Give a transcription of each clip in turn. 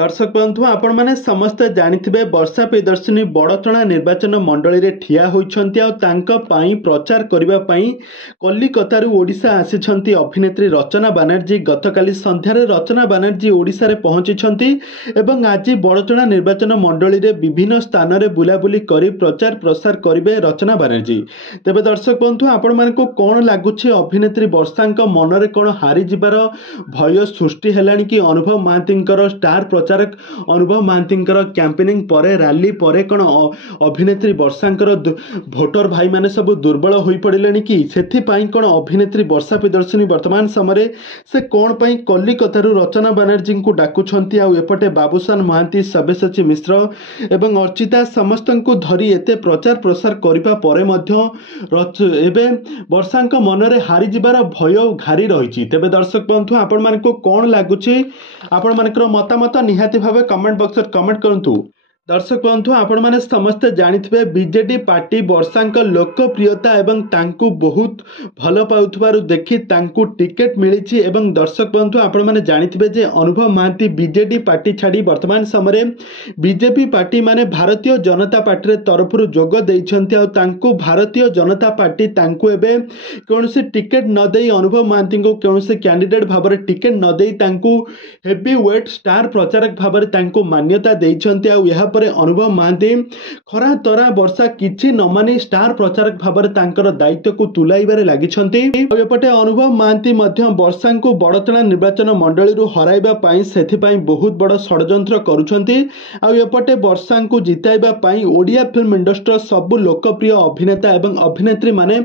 दर्शक बंधु आपण मैंने समस्ते जानिथिबे वर्षा प्रियदर्शिनी बड़चणा निर्वाचन मंडली रे ठिया होइछन्ती आ तांका पाई प्रचार करिबा पाई कलिकतारू ओडिशा आसिछन्ती अभिनेत्री रचना बानर्जी। गतकाली संध्यारे रचना बानर्जी ओडिशा रे पहुंचिछन्ती एवं आज बड़चणा निर्वाचन मंडली रे विभिन्न स्थान रे बुलाबुली करी प्रचार प्रसार करिवे रचना बानर्जी। तेबे दर्शक बंधु आपण मानकु कोन लागुछि अभिनेत्री वर्षांक मनरे कोन हारि जिबार भय सृष्टि हेलानी कि अनुभव महांतींकर स्टार प्रचारक अनुभव महांतींकर कैंपेनिंग परे रैली परे कौन अभिनेत्री वर्षांकर भोटर भाई माने सब दुर्बल हो पड़े कि से कौन अभिनेत्री वर्षा प्रियदर्शिनी वर्तमान समय से कौन पाई कलिकतारू रचना बानर्जी को डाकुछंती आ एपटे बाबूसान महांती सब्यसाची मिश्र एवं अर्चिता समस्त को धरी एते प्रचार प्रसार करिबा परे मध्य एबे वर्षांक मनरे हारि जिबार भय घारी रही। तेबे दर्शक बंधु आपण मानको कोन लागुछि आपण मानकर मतामत निहाती भावे कमेंट बॉक्स में कमेंट करंतु। दर्शक बंधु आपण मैंने समस्ते जानिथिबे बीजेडी पार्टी वर्षांक लोकप्रियता एवं तांकु बहुत भल पाउथबारु देखि तांकु टिकेट मिलिछि एवं दर्शक बंधु आपण मैंने जानिथिबे जे अनुभव महांती बीजेडी पार्टी छाड़ी वर्तमान समय बीजेपी पार्टी माने भारतीय जनता पार्टी तरफरु जोग दैछन्ती आ तांकु भारतीय जनता पार्टी तांकु एबे कोनोसी टिकेट न देई अनुभव महांती को कोनोसी कैंडिडेट भाबरे टिकेट न देई तांकु हेवी वेट स्टार प्रचारक भाबरे तांकु मान्यता दैछन्ती आ यहा अनुभव महांती खरा तरा वर्षा किछि न मानी स्टार प्रचारक भाବରେ तांकर दायित्व को तुलाइबारे लागिछन्ती। एपटे अनुभव महांती मध्य वर्षा को बड़चणा निर्वाचन मंडली रु हराइबा पाई सेथिपाई बहुत बड़ षडयंत्र करुछन्ती। आ एपटे वर्षा को जिताइबा पाई ओडिया फिल्म इंडस्ट्री सब लोकप्रिय अभिनेता एवं अभिनेत्री माने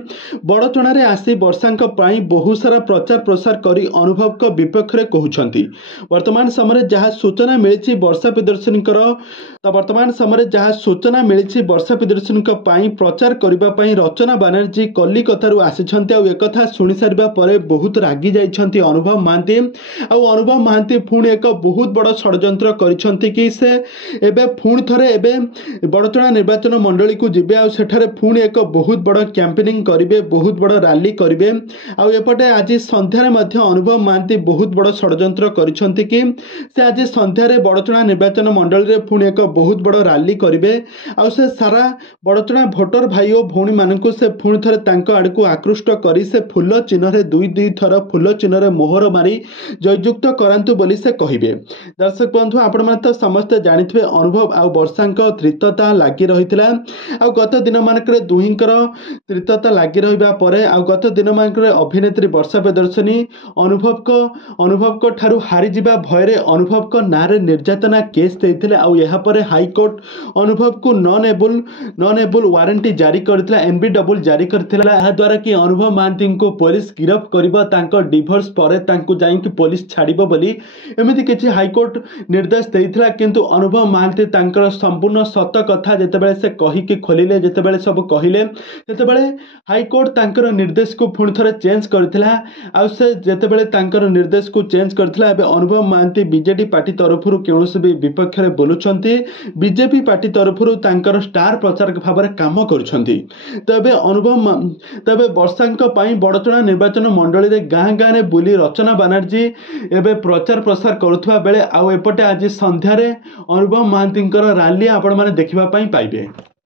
बड़चणा रे आसी वर्षा पाई बहुत सारा प्रचार प्रसार करी अनुभव को विपक्ष रे कहउछन्ती। वर्तमान समय जहाँ सूचना मिली वर्षा प्रियदर्शिनी वर्तमान समय जहाँ सूचना मिली वर्षा प्रियदर्शिनी प्रचार करने रचना बानर्जी कलिकतारू आसिछन्ती आ एकथा शुणी सारिबा परे बहुत रागी जाइछन्ती अनुभव महांती। आ अनुभव महांती पुणी एक बहुत बड़ षडयंत्र करिछन्ती कि से एबे पुणी थरे एबे बड़चणा निर्वाचन मंडली को जिबे आ सेठारे पुणी एक बहुत बड़ कैंपेनिंग करिवे बहुत बड़ रैली करिवे। आ एपटे आज संध्यारे मध्य अनुभव महांती बहुत बड़ षडयंत्र करिछन्ती कि से आज संध्यारे बड़चणा निर्वाचन मंडली रे पुणी एक बहुत बड़ रैली करिवे आ से सारा बड़चणा भोटर भाई और भौणी मानकु से पुणी थरे तांको आडकु आकृष्ट करी से फुल चिन्ह रे दुई थर फुल चिन्ह रे मोहर मारी जययुक्त करांतु बोली से कहिबे। दर्शक बंधु आपण माने तो समस्त जानिथिबे अनुभव आ वर्षांक त्रितता लागि रहितला आ गत दिन मानकरे दुहिंकर त्रितता लागि रहिबा परे आ गत दिन मानकरे अभिनेत्री वर्षा प्रियदर्शिनी अनुभव को ठारू हारि जिबा भय रे अनुभव को नारे निर्यातना केस देथिले आ यहा परे हाईकोर्ट अनुभव को नॉन एबल वारंटी जारी करथिला एनबीडब्ल्यू जारी करथिला यहा द्वारा कि अनुभव महांती को पुलिस गिरफ करिबा तांको डिवोर्स परे तांको जाई कि पुलिस छाड़िबो बोली एमिति किछि हाईकोर्ट निर्देश देथिला। किंतु अनुभव महांती तांकर संपूर्ण सत कथा जेतेबेले से कहि कि खोलिले जेतेबेले सब कहिले जेतेबेले हाईकोर्ट तांकर निर्देश को पुणी थरे चेंज करथिला आ से जेतेबेले तांकर निर्देश को चेंज करथिला एबे अनुभव महांती बीजेडी पार्टी तरफरु केनोसी भी विपक्ष रे बोलुछन्ती बीजेपी पार्टी तरफरु तांकर स्टार प्रचारक भाବରେ काम करुछन्ती। तबे वर्षांक पाई बड़चणा निर्वाचन मंडली रे गाँ गाँ रे बुली रचना बानर्जी एबे प्रचार प्रसार करुथबा बेले आ एपटे आज संध्यारे अनुभव महांतींकर रैली आपण माने देखिबा पाई पाइबे।